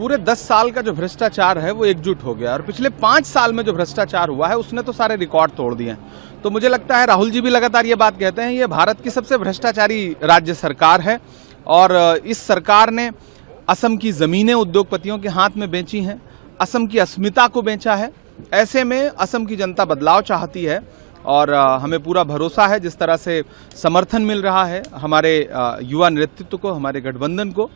पूरे 10 साल का जो भ्रष्टाचार है वो एकजुट हो गया और पिछले 5 साल में जो भ्रष्टाचार हुआ है उसने तो सारे रिकॉर्ड तोड़ दिए हैं। तो मुझे लगता है राहुल जी भी लगातार ये बात कहते हैं, ये भारत की सबसे भ्रष्टाचारी राज्य सरकार है और इस सरकार ने असम की जमीनें उद्योगपतियों के हाथ में बेची हैं, असम की अस्मिता को बेचा है। ऐसे में असम की जनता बदलाव चाहती है और हमें पूरा भरोसा है जिस तरह से समर्थन मिल रहा है हमारे युवा नेतृत्व को, हमारे गठबंधन को।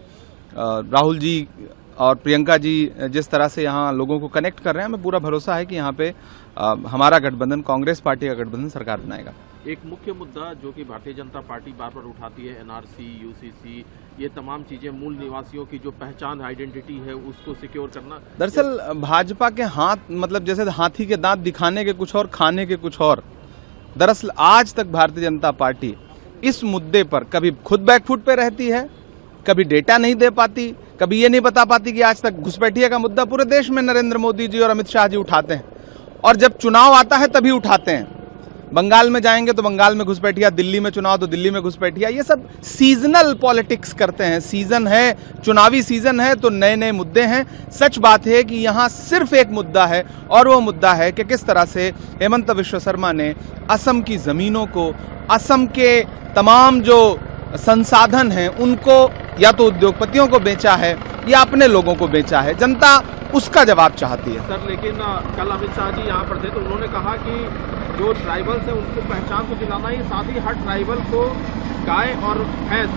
राहुल जी और प्रियंका जी जिस तरह से यहाँ लोगों को कनेक्ट कर रहे हैं, हमें पूरा भरोसा है कि यहाँ पे हमारा गठबंधन, कांग्रेस पार्टी का गठबंधन सरकार बनाएगा। एक मुख्य मुद्दा जो कि भारतीय जनता पार्टी बार बार उठाती है, एनआरसी, यूसीसी, ये तमाम चीजें, मूल निवासियों की जो पहचान, आइडेंटिटी है उसको सिक्योर करना। दरअसल भाजपा के हाथ, मतलब जैसे हाथी के दांत दिखाने के कुछ और, खाने के कुछ और। दरअसल आज तक भारतीय जनता पार्टी इस मुद्दे पर कभी खुद बैकफुट पे रहती है, कभी डेटा नहीं दे पाती, कभी ये नहीं बता पाती कि आज तक घुसपैठिया का मुद्दा पूरे देश में नरेंद्र मोदी जी और अमित शाह जी उठाते हैं और जब चुनाव आता है तभी उठाते हैं। बंगाल में जाएंगे तो बंगाल में घुसपैठिया, दिल्ली में चुनाव तो दिल्ली में घुसपैठिया। ये सब सीजनल पॉलिटिक्स करते हैं। सीजन है, चुनावी सीजन है तो नए नए मुद्दे हैं। सच बात है कि यहाँ सिर्फ एक मुद्दा है और वो मुद्दा है कि किस तरह से हेमंत विश्व शर्मा ने असम की जमीनों को, असम के तमाम जो संसाधन हैं उनको या तो उद्योगपतियों को बेचा है या अपने लोगों को बेचा है। जनता उसका जवाब चाहती है। सर, लेकिन कल अमित शाह जी यहाँ पर थे तो उन्होंने कहा कि जो ट्राइबल्स है उनको पहचान तो दिलाना ही, साथ ही हर ट्राइबल को गाय और भैंस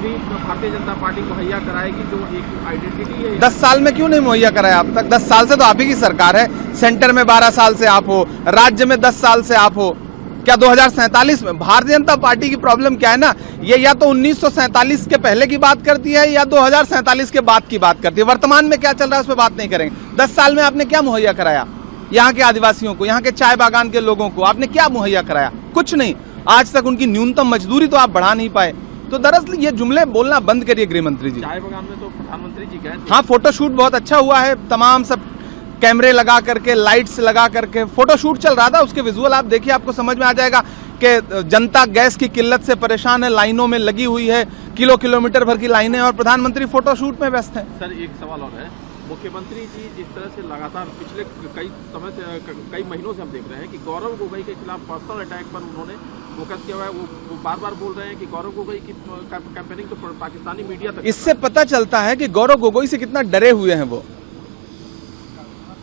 भी भारतीय जनता पार्टी मुहैया कराएगी, जो एक आइडेंटिटी है। 10 साल में क्यों नहीं मुहैया कराया अब तक? 10 साल से तो आप ही की सरकार है। सेंटर में 12 साल से आप हो, राज्य में 10 साल से आप हो। क्या 2047 में भारतीय जनता पार्टी की प्रॉब्लम क्या है ना, ये या तो 1947 के पहले की बात करती है या 2047 के बाद की बात करती है। वर्तमान में क्या चल रहा है उस पर बात नहीं करेंगे। 10 साल में आपने क्या मुहैया कराया यहाँ के आदिवासियों को, यहाँ के चाय बागान के लोगों को? आपने क्या मुहैया कराया? कुछ नहीं। आज तक उनकी न्यूनतम मजदूरी तो आप बढ़ा नहीं पाए। तो दरअसल ये जुमले बोलना बंद करिए गृह मंत्री जी। चाय बागान में तो प्रधानमंत्री जी गए थे। हाँ, फोटोशूट बहुत अच्छा हुआ है। तमाम सब कैमरे लगा करके, लाइट्स लगा करके फोटोशूट चल रहा था। उसके विजुअल आप देखिए, आपको समझ में आ जाएगा कि जनता गैस की किल्लत से परेशान है, लाइनों में लगी हुई है, किलोमीटर भर की लाइनें, और प्रधानमंत्री फोटोशूट में व्यस्त हैं। सर, एक सवाल और है। मुख्यमंत्री जी जिस तरह से लगातार पिछले कई महीनों से हम देख रहे हैं कि गौरव गोगोई के खिलाफ पर्सनल अटैक पर उन्होंने फोकस किया हुआ है। वो बार बार बोल रहे हैं कि गौरव गोगोई की कैंपेनिंग तो पाकिस्तानी मीडिया तक। इससे पता चलता है कि गौरव गोगोई से कितना डरे हुए हैं वो।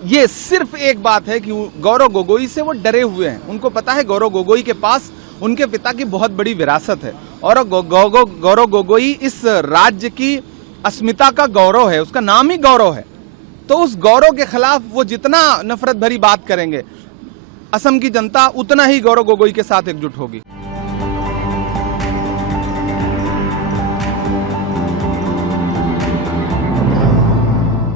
ये सिर्फ एक बात है कि गौरव गोगोई से वो डरे हुए हैं। उनको पता है गौरव गोगोई के पास उनके पिता की बहुत बड़ी विरासत है और गौरव गोगोई इस राज्य की अस्मिता का गौरव है, उसका नाम ही गौरव है। तो उस गौरव के खिलाफ वो जितना नफरत भरी बात करेंगे, असम की जनता उतना ही गौरव गोगोई के साथ एकजुट होगी।